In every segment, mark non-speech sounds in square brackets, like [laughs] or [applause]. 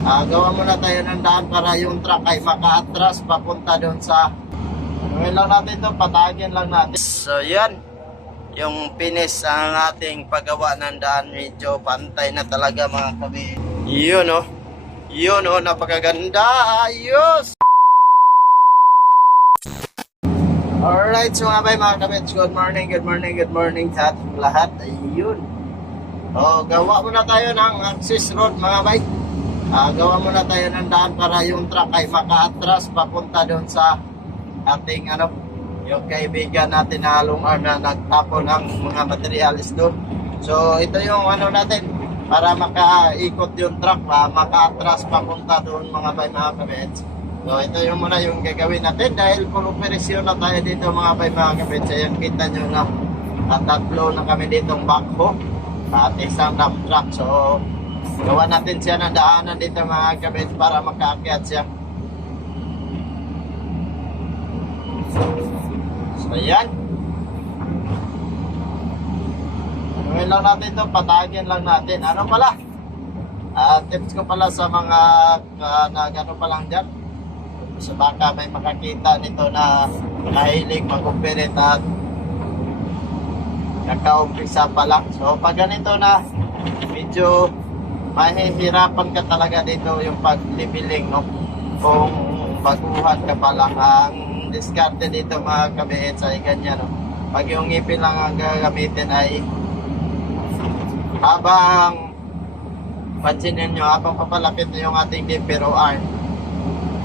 Ah, gawa muna tayo ng daan para yung truck ay maka-atras papunta doon sa Gawin lang natin to, patagin lang natin. So yan, yung finish ang ating paggawa ng daan medyo pantay na talaga mga kabi. Yun oh. Yun oh, napakaganda. Ayos! Alright, so mga bay, mga kabits, good morning, good morning, good morning sa ating lahat. Ayun. Oh, gawa muna tayo ng access road mga bay. Ah, gawa muna tayo ng daan para yung truck ay maka-atras papunta doon sa ating ano, yung kaibigan natin na halong arm na nagtapon ng mga materialis doon. So, ito yung ano natin, para makaikot yung truck, ah, maka-atras papunta doon mga bay, mga kabits. So, ito yung muna yung gagawin natin dahil puro operasyon na tayo dito mga bay, mga kabits. Ayan, kita nyo na at tatlo na kami ditong backhoe at isang dump truck. So, gawa natin siya ng daanan dito mga kabits para makaakyat siya. So, ayan. Gawin lang natin ito, patagin lang natin. Ano pala? Ah, tips ko pala sa mga uh, na gano pa lang dyan. Sa baka may makakita nito na mahilig mag-operate at nakaumpisa pa lang. So, pag ganito na, medyo mahihirapan ka talaga dito yung paglibiling, no? Kung baguhan ka pa lang ang diskarte dito mga kabihet ay ganyan, no? Pag yung ngipin lang ang gagamitin ay habang pansinin nyo, habang papalapit yung ating dipper o arm,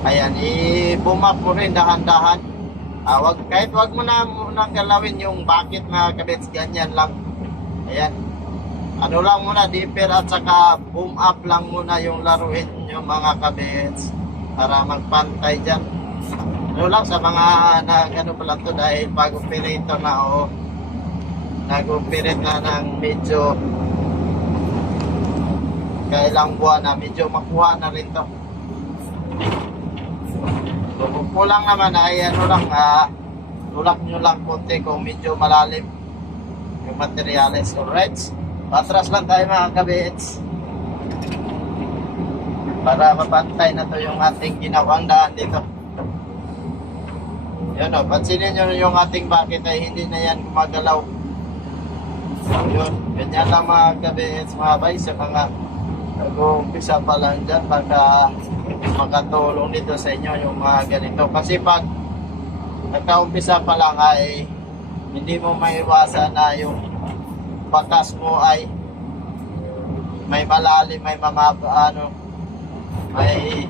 ayan, i-bumap mo rin dahan-dahan. Ah, wag, kahit wag mo na munang galawin yung bakit mga kabits, ganyan lang. Ayan. Ano lang muna, dipper at saka boom up lang muna yung laruin yung mga kabits para magpantay dyan. Ano lang sa mga na ano pala to dahil pag operator na o nag-operate na ng medyo kailang buwan na medyo makuha na rin to. So, kung kulang naman ay ano lang, ah, tulak nyo lang konti kung medyo malalim yung materials. Alright? Patras lang tayo mga kabits. Para mapantay na to yung ating ginawang daan dito. Yun o, pansinin nyo yung ating bakit ay hindi na yan gumagalaw. Yun, ganyan lang mga kabits, mga bay, sa mga nag-uumpisa pa lang dyan, baka makatulong dito sa inyo yung mga ganito. Kasi pag nagkaumpisa pa lang ay hindi mo maiwasan na yung bakas mo ay may malalim, may mamaba, ano, may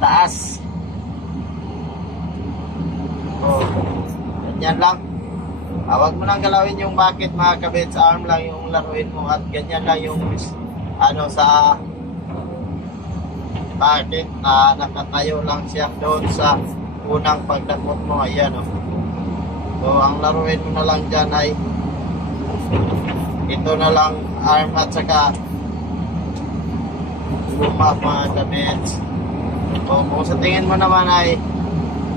taas. O, ganyan lang. Ah, wag mo nang galawin yung bakit mga kabits arm lang yung laruin mo at ganyan lang yung ano sa bakit na nakatayo lang siya doon sa unang pagdakot mo ayan o. So ang laruin mo na lang dyan ay ito na lang arm at saka luma mga kabits. So kung sa tingin mo naman ay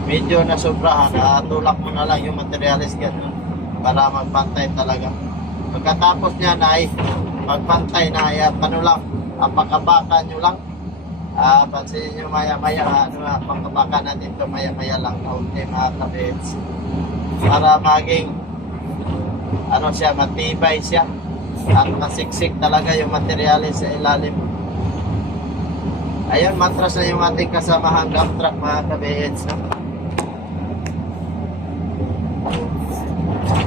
medyo nasobrahan, uh, tulak mo na lang yung materialis ganun para magpantay talaga. Pagkatapos niyan ay magpantay na ay ano lang, apakabakan nyo lang. Ah, pansinin nyo maya maya, ano na, pangkabakan natin to maya maya lang kaunti mga kabits. Para maging ano siya, matibay siya. At masiksik talaga yung materialis sa ilalim. Ayun, matras na yung ating kasamahang dump truck mga kabits. No?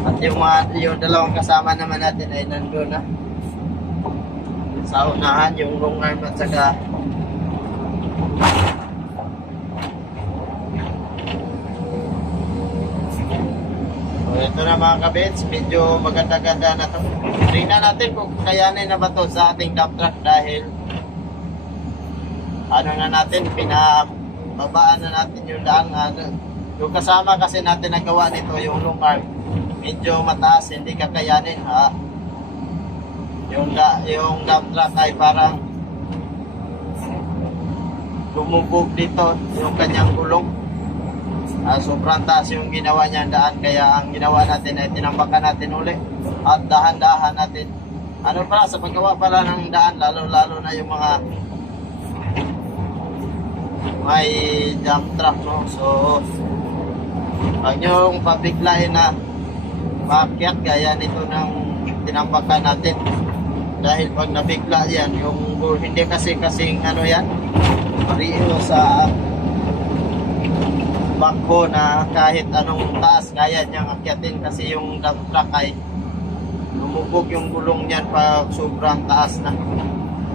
At yung, mga, yung dalawang kasama naman natin ay nandun na. Sa unahan, yung long at saka ito na mga kabits, medyo maganda-ganda na to. Tingnan natin kung kayanin na ba to sa ating dump truck dahil ano na natin, pinababaan na natin yung daan. Ano, yung kasama kasi natin nagawa nito, yung arm, medyo mataas, hindi kakayanin ha. Yung, yung dump truck ay parang lumubog dito yung kanyang gulong. Ah, sobrang taas yung ginawa niya daan kaya ang ginawa natin ay tinambakan natin uli at dahan-dahan natin ano pala, sa paggawa pala ng daan, lalo-lalo na yung mga may dump truck, no? So, pag yung pabiglain na paakyat gaya nito ng tinambakan natin. Dahil pag nabigla yan, yung hindi kasi kasing ano yan, mariyo sa bangko na kahit anong taas kaya niyang akyatin kasi yung dump truck ay lumubog yung gulong niyan pag sobrang taas na.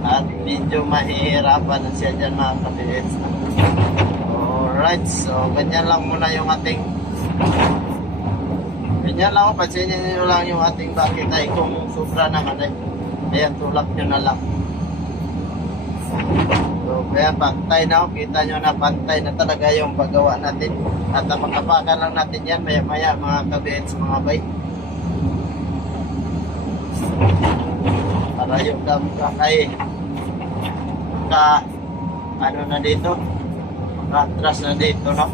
At medyo mahihirapan na siya dyan mga kapits. Alright so ganyan lang muna yung ating ganyan lang pansinin nyo lang yung ating bakit ay kung sobra naman ay ayan tulak nyo na lang So, kaya pantay na, oh. kita nyo na pantay na talaga yung paggawa natin. At napakapakan lang natin yan maya-maya mga kabits, mga bay. Para yung damka kay ka ano na dito, atras na dito, no?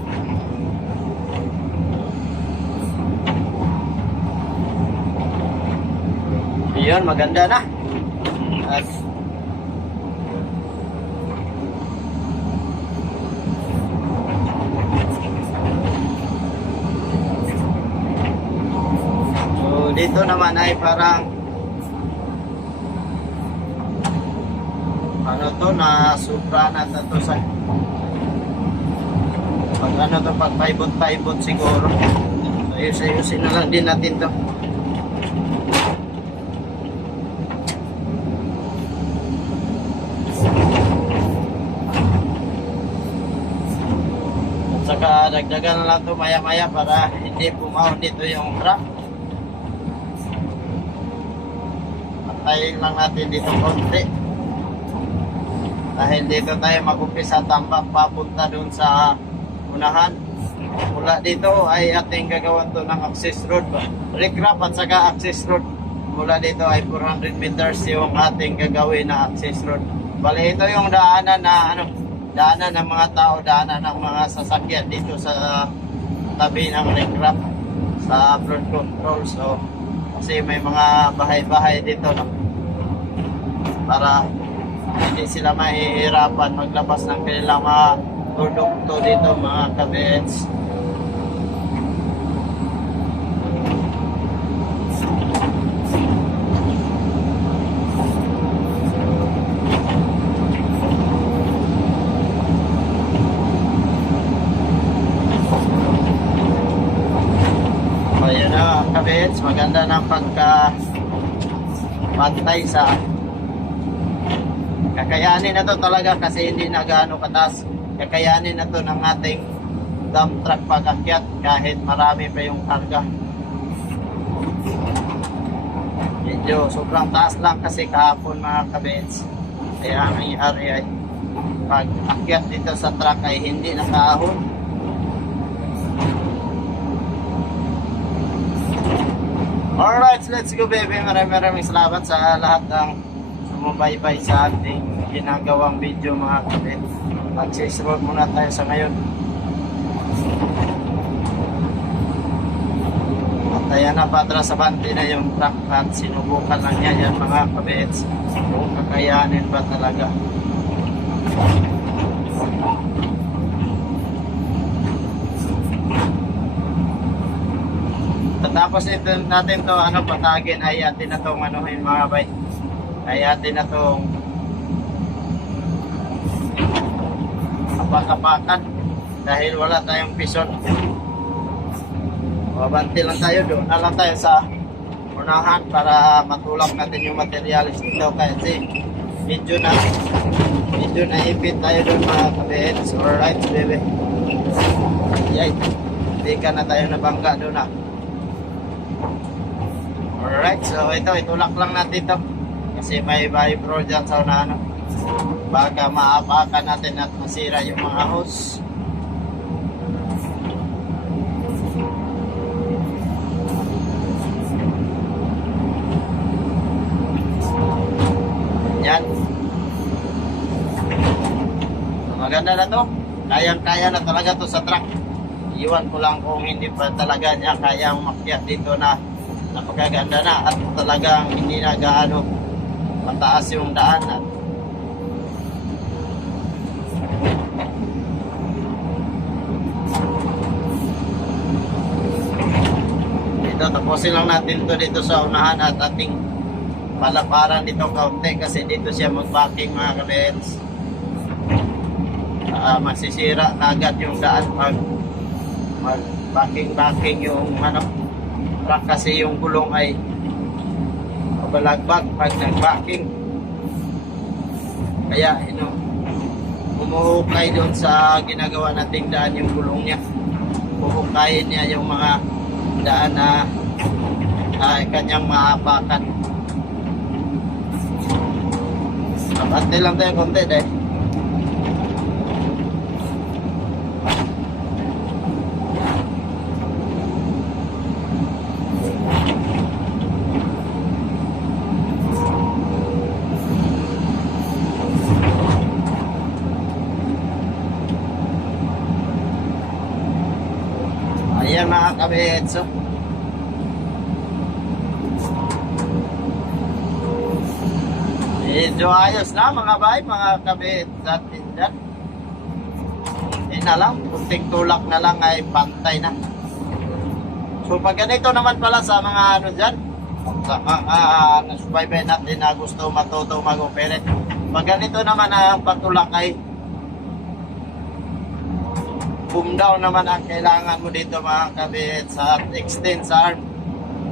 Yun, maganda na. At So, dito naman ay parang ano to na sobra na to sa pag ano to pag paibot paibot siguro. Ayos ayusin na lang din natin to. At saka dagdagan na lang to maya maya para hindi pumahon dito yung truck Patayin lang natin dito konti. Dahil dito tayo mag-umpisa tambak papunta dun sa unahan. Mula dito ay ating gagawan to ng access road. [laughs] Recrap at saka access road. Mula dito ay 400 meters yung ating gagawin na access road. Bale ito yung daanan na ano, daanan ng mga tao, daanan ng mga sasakyan dito sa tabi ng recrap sa front control. So, kasi may mga bahay-bahay dito no? para hindi sila mahihirapan maglabas ng kanilang mga produkto dito mga kabets. Maganda ng pantay sa kakayanin na to talaga kasi hindi na gaano katas. Kakayanin na to ng ating dump truck pag-akyat kahit marami pa yung karga. Medyo sobrang taas lang kasi kahapon mga kabits. Kaya ang nangyari ay pag akyat dito sa truck ay hindi nakaahon. Alright, let's go baby. Maraming maraming salamat sa lahat ng sumubaybay sa ating ginagawang video mga kapit. Mag-chase road muna tayo sa ngayon. At ayan na patras sa banti na yung truck at sinubukan lang niya yan mga kabits. Kung kakayanin ba talaga. Tapos ito natin to ano patagin ay atin na tong ano yung mga bay. Ay atin na tong apak-apakan dahil wala tayong pison. Mabanti lang tayo doon. Na lang tayo sa unahan para matulak natin yung materialis dito kasi medyo na medyo na ipit tayo doon mga kabits. Alright, baby. Yay. Hindi ka na tayo nabangga doon ah. Alright, so ito, itulak lang natin ito. Kasi may pro dyan sa unahan. Baka maapakan natin at masira yung mga hose. Yan. So, maganda na to. Kayang-kaya na talaga to sa truck. Iwan ko lang kung hindi pa talaga niya kayang makyat dito na napakaganda na at talagang hindi na gaano mataas yung daan at dito tapusin lang natin to dito sa unahan at ating palaparan dito kaunti kasi dito siya mag-backing mga kabets Ah, masisira agad yung daan pag mag backing backing yung ano truck kasi yung gulong ay balagbag pag nag-backing. Kaya ino umuhukay doon sa ginagawa nating daan yung gulong niya. Puhukayin niya yung mga daan na ay kanyang maapakan Abante lang tayo konti dahil Ayan mga kabetso. Medyo ayos na mga bay, mga kabet natin dyan. Hindi na lang, kunting tulak na lang ay pantay na. So pag ganito naman pala sa mga ano dyan, sa mga uh, nasubaybay natin na gusto matuto mag-operate. Pag ganito naman ang patulak ay boom down naman ang kailangan mo dito mga kabit sa extend sa arm.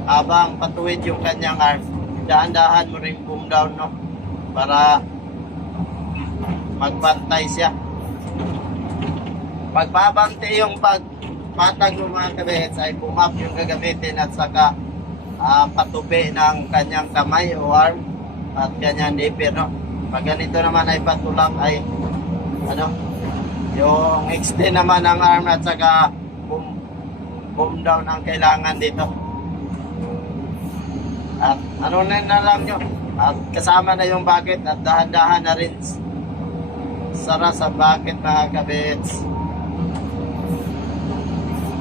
Habang patuwid yung kanyang arm. Dahan-dahan mo rin boom down no? Para magbantay siya. Pagpabante yung pagpatag mo mga kabit ay up yung gagamitin at saka ah, patubi ng kanyang kamay o arm at kanyang dipper no? Pag ganito naman ay patulak ay ano yung extend naman ng arm at saka boom, boom down ang kailangan dito. At ano na na lang nyo. At kasama na yung bucket at dahan-dahan na rin. Sara sa bucket mga kabits.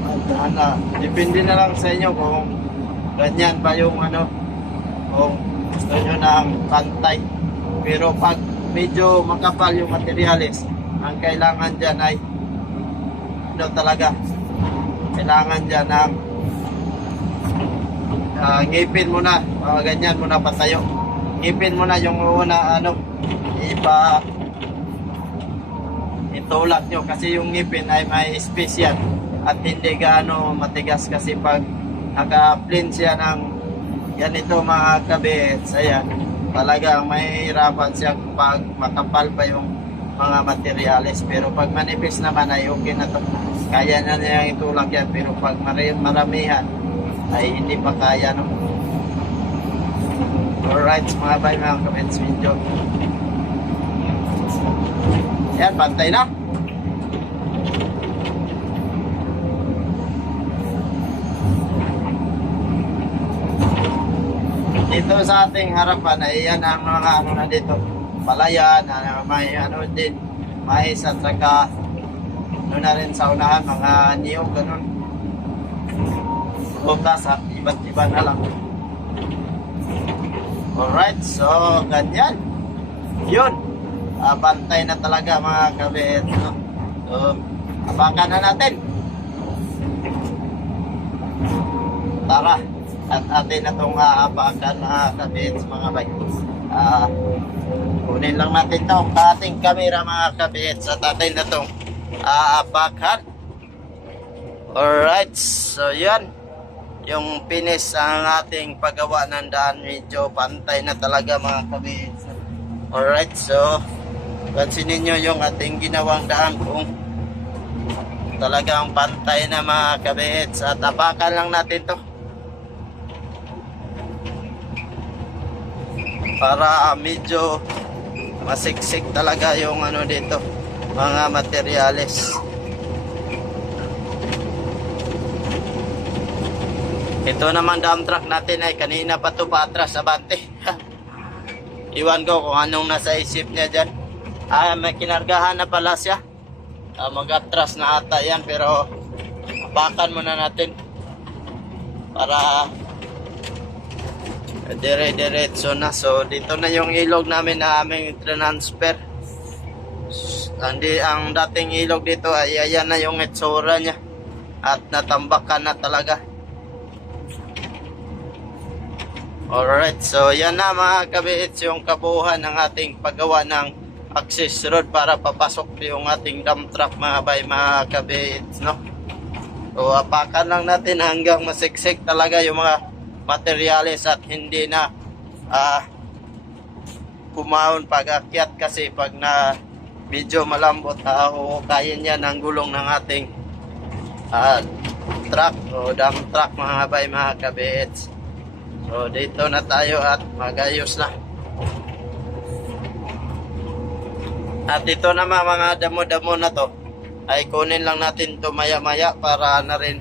At dahan na. Depende na lang sa inyo kung ganyan pa yung ano. Kung gusto nyo ng pantay. Pero pag medyo makapal yung materialis, ang kailangan dyan ay ano talaga. Kailangan dyan ng ah, ngipin mo na. Mga ganyan mo na patayo. Ngipin mo yung una ano ipa itulak nyo. Kasi yung ngipin ay may space yan at hindi gaano matigas. Kasi pag naka-plain siya ng ganito mga kabits ayan talagang mahihirapan siya pag makapal pa yung mga materyales. Pero pag manipis naman ay okay na to. Kaya na niya itulak yan. Pero pag maramihan ay hindi pa kaya no? Alright mga bay mga comments video. Yan pantay na. Dito sa ating harapan ay yan ang mga ano na dito palayan, ano, may ano din, mais at saka ano na rin sa unahan, mga niyog, ganun. Bukas at iba't iba na lang. Alright, so ganyan. Yun. Ah, bantay na talaga mga kabit. No? So, apakan na natin. Tara. At atin na itong aapakan mga kabit, mga bike. Ah, Kunin lang natin to ating camera mga kabit sa tatay na tong aapakan. Alright, so yan. Yung finish ang ating paggawa ng daan medyo pantay na talaga mga kabit. Alright, so pansinin nyo yung ating ginawang daan kung talagang pantay na mga kabit. At apakan lang natin to. para medyo masiksik talaga yung ano dito mga materyales. Ito naman dump truck natin ay kanina pa to patras abante [laughs] iwan ko kung anong nasa isip niya dyan. Ah may kinargahan na pala siya. Ah, mag-atras na ata yan pero apakan muna natin para Dire-diretso na. So, dito na yung ilog namin na aming transfer. Hindi, ang dating ilog dito ay ayan na yung itsura niya. At natambakan na talaga. Alright, so yan na mga kabiits yung kabuuan ng ating paggawa ng access road para papasok yung ating dump truck mga bay mga kabiits, no? So apakan lang natin hanggang masiksik talaga yung mga materyales at hindi na ah kumaon pag akyat kasi pag na medyo malambot uh, huhukayin niya ng gulong ng ating ah, truck o dump truck mga bay mga kabiits. So dito na tayo at magayos na. At ito naman mga damo-damo na to ay kunin lang natin to maya-maya para na rin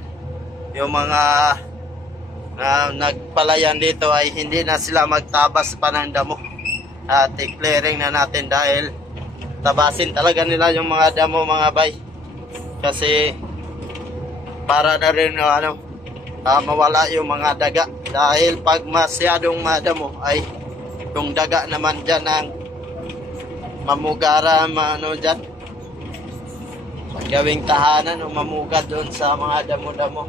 yung mga na nagpalayan dito ay hindi na sila magtabas pa ng damo. At i-clearing na natin dahil tabasin talaga nila yung mga damo mga bay. Kasi para na rin ano ah, mawala yung mga daga dahil pag masyadong madamo ay yung daga naman dyan ang mamugara ano dyan gawing tahanan o mamugad doon sa mga damo-damo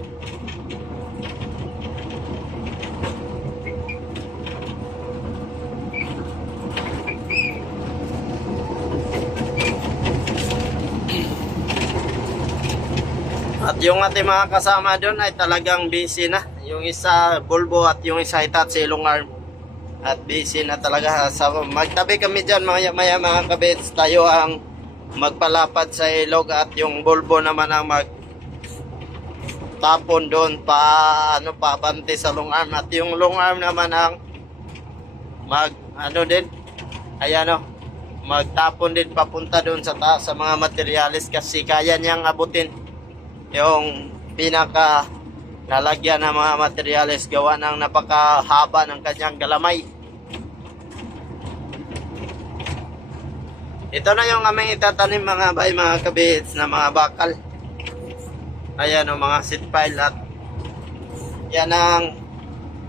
At yung ating mga kasama doon ay talagang busy na. Yung isa Volvo at yung isa Hitachi long arm. At busy na talaga. So, magtabi kami dyan maya maya mga kabits. Tayo ang magpalapad sa ilog at yung Volvo naman ang mag tapon doon pa ano pa bante sa long arm at yung long arm naman ang mag ano din ay ano magtapon din papunta doon sa taas sa mga materyales kasi kaya niyang abutin yung pinaka lalagyan ng mga materyales gawa ng napakahaba ng kanyang galamay. Ito na yung aming itatanim mga bay mga kabits na mga bakal. Ayan o mga seed pile at yan ang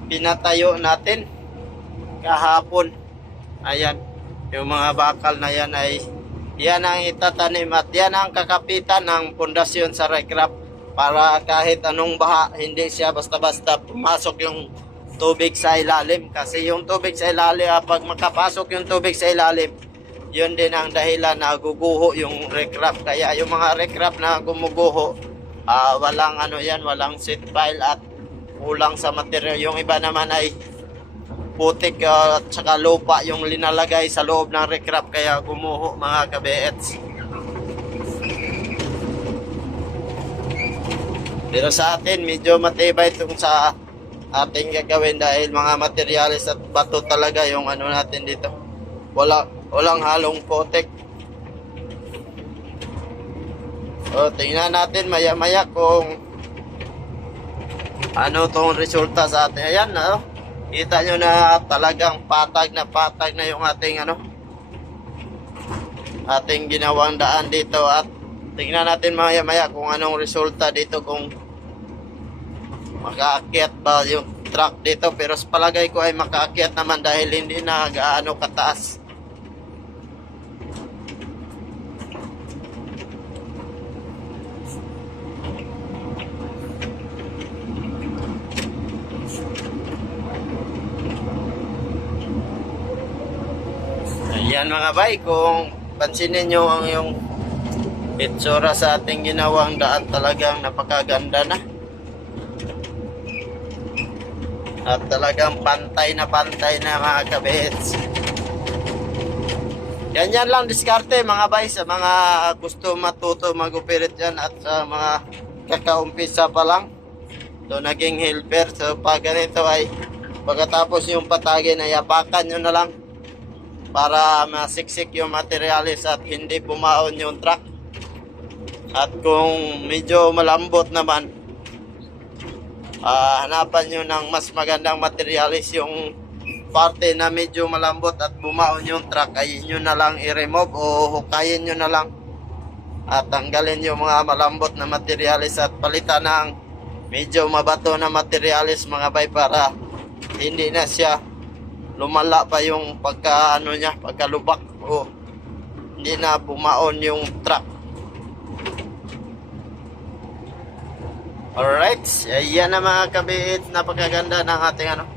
pinatayo natin kahapon. Ayan, yung mga bakal na yan ay yan ang itatanim at yan ang kakapitan ng pundasyon sa recraft para kahit anong baha hindi siya basta-basta pumasok yung tubig sa ilalim. Kasi yung tubig sa ilalim ah, pag makapasok yung tubig sa ilalim yun din ang dahilan na guguho yung recraft kaya yung mga recraft na gumuguho ah, walang ano yan walang seat pile at kulang sa material. Yung iba naman ay putik uh, at saka lupa yung linalagay sa loob ng recraft kaya gumuho mga kabeets. Pero sa atin medyo matibay itong sa ating gagawin dahil mga materyales at bato talaga yung ano natin dito. Wala, walang halong putik. So, tingnan natin maya-maya kung ano tong resulta sa atin. Ayan, no? Kita nyo na talagang patag na patag na yung ating ano ating ginawang daan dito. At tingnan natin maya maya kung anong resulta dito kung makaakyat ba yung truck dito. Pero sa palagay ko ay makaakyat naman dahil hindi na gaano kataas Ayan mga bay, kung pansinin nyo ang yung itsura sa ating ginawang daan talagang napakaganda na. At talagang pantay na pantay na mga kabits. Ganyan lang diskarte mga bay sa mga gusto matuto mag-operate dyan at sa mga kakaumpisa pa lang. So naging helper. So pag ganito ay pagkatapos yung patagin ay apakan nyo na lang para masiksik yung materialis at hindi pumaon yung truck. At kung medyo malambot naman, ah, hanapan nyo ng mas magandang materialis yung parte na medyo malambot at bumaon yung truck ay nyo na lang i-remove o hukayin nyo na lang at tanggalin yung mga malambot na materialis at palitan ng medyo mabato na materialis mga bay para hindi na siya lumala pa yung pagka ano niya, pagka lubak. Oh, hindi na bumaon yung truck. Alright, ayan na mga kabit, napakaganda ng ating ano.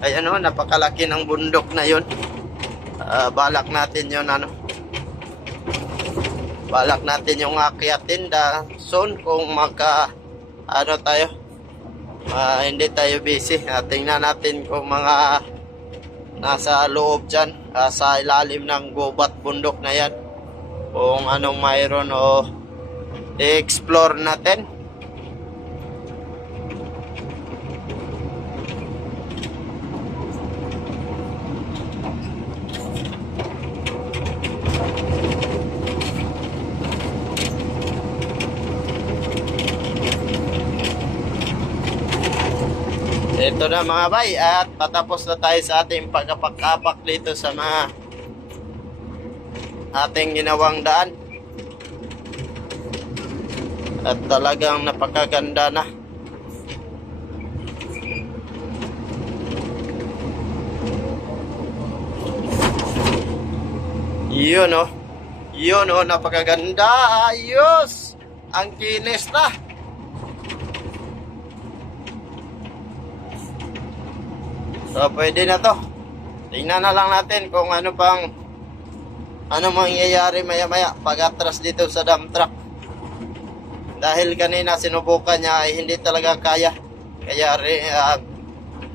Ay ano, napakalaki ng bundok na yun. Ah, balak natin yun ano. Balak natin yung akyatin da soon kung magka ano tayo. ah, hindi tayo busy. Ah, tingnan natin kung mga nasa loob dyan, ah, sa ilalim ng gubat bundok na yan. Kung anong mayroon o i-explore natin. Ito na mga bay at patapos na tayo sa ating pagkapak-apak dito sa mga ating ginawang daan. At talagang napakaganda na. Yun oh. Yun oh, napakaganda. Ayos! Ang kinis na. So, pwede na to. Tingnan na lang natin kung ano pang ano mangyayari maya-maya pag atras dito sa dump truck. Dahil kanina sinubukan niya ay hindi talaga kaya. Kaya ah,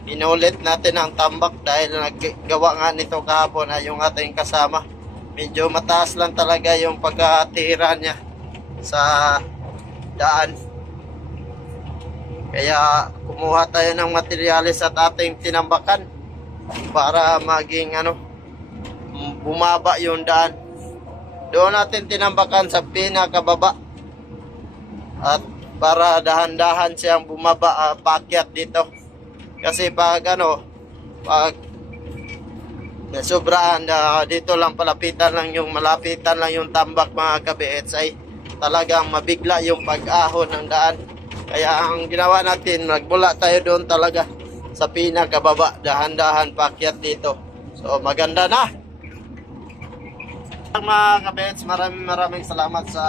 inulit natin ang tambak dahil naggawa nga nito kahapon ay yung ating kasama. Medyo mataas lang talaga yung pagkatira niya sa daan. Kaya kumuha tayo ng materyales at ating tinambakan para maging ano bumaba yung daan. Doon natin tinambakan sa pinakababa. At para dahan-dahan siyang bumaba uh, paakyat dito. Kasi pag ano pag sobraan ah, dito lang palapitan lang yung malapitan lang yung tambak mga kabiets ay talagang mabigla yung pag-ahon ng daan. Kaya ang ginawa natin, nagbula tayo doon talaga sa pinakababa, dahan-dahan paakyat dito. So maganda na. Mga kabets, maraming maraming salamat sa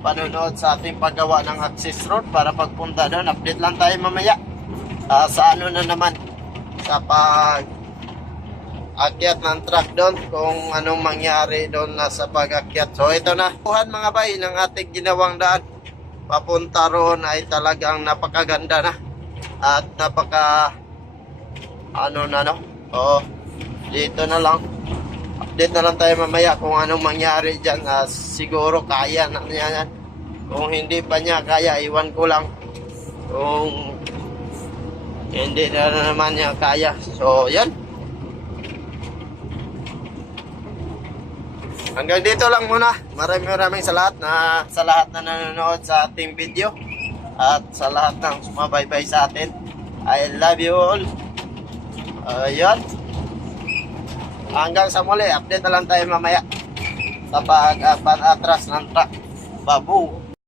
panonood sa ating paggawa ng access road para pagpunta doon. Update lang tayo mamaya. Ah, sa ano na naman, sa pag akyat ng truck doon kung anong mangyari doon na sa pag-akyat. So ito na, kuhan mga bay ng ating ginawang daan. Papunta roon ay talagang napakaganda na. At napaka ano na no. Oo. Dito na lang. Update na lang tayo mamaya kung anong mangyari dyan. Ah, siguro kaya na niya yan. Kung hindi pa niya kaya, iwan ko lang. Kung hindi na naman niya kaya. So, yan. Hanggang dito lang muna. Maraming maraming sa lahat na sa lahat na nanonood sa ating video at sa lahat ng sumabaybay sa atin. I love you all. Ayun. Hanggang sa muli, update na lang tayo mamaya sa pag uh, atras ng truck. Babu.